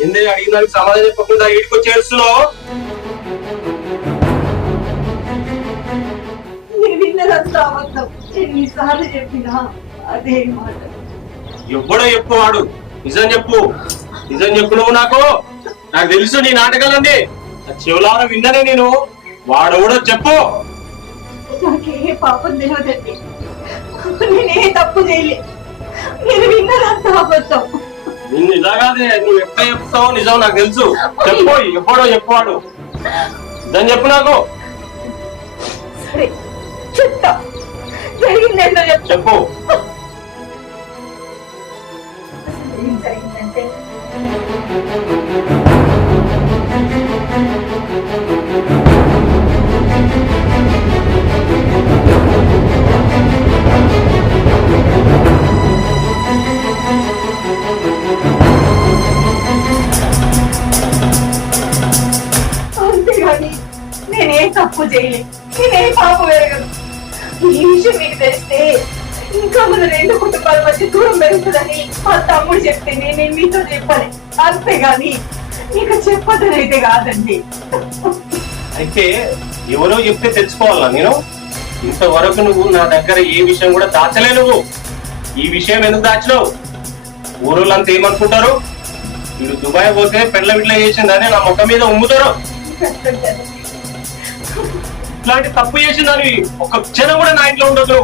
ఏంది అడిగిన దానికి సమాధానం చెప్పకుండా ఈడికి వచ్చి ఏడుస్తున్నావు? నేను విన్నదంతా అబద్ధం. ఎన్నిసార్లు చెప్పినా అదే మాట. ఎవ్వడో చెప్పు వాడు నిజం చెప్పు. నిజం చెప్పు నువ్వు నాకు. నాకు తెలుసు నీ నాటకాలన్నీ చెవులారా విన్ననే నేను. వాడు కూడా చెప్పు. నాకే పాపం తెలియదండి. నేనే తప్పు చేయలే. నేను విన్నదంతా అబద్ధం. ఇలాగానే నువ్వు ఎట్లా చెప్తావో నిజం నాకు తెలుసు. చెప్పు ఎప్పుడో చెప్పువాడు నిజం చెప్పు నాకు. సరే చెప్తా. జరిగిందేంటో చెప్తా. చెప్పు. జరిగిందంటే తప్పు చేయలే. నేనే పాపం ఎరగను. ఈ విషయం మీకు తెలిస్తే ఇంకా మన రెండు కుటుంబాల మధ్య దూరం పెరుగుతుందని మా తమ్ముడు చెప్తే నేనే మీతో చెప్పాలి. అంతేగాని చెప్పదని అయితే కాదండి. అయితే ఎవరో చెప్తే తెచ్చుకోవాలా నేను? ఇంతవరకు నువ్వు నా దగ్గర ఏ విషయం కూడా దాచలే నువ్వు. ఈ విషయం ఎందుకు దాచినావు? ఊరోళ్ళంతా ఏమనుకుంటారు? వీడు దుబాయ్ పోతే పెళ్ళ విట్ల చేసిందని నా ముఖం మీద ఉమ్ముతారు. ఇలాంటి తప్పు చేసిన తప్పు ఒక క్షణం కూడా నా ఇంట్లో ఉండదు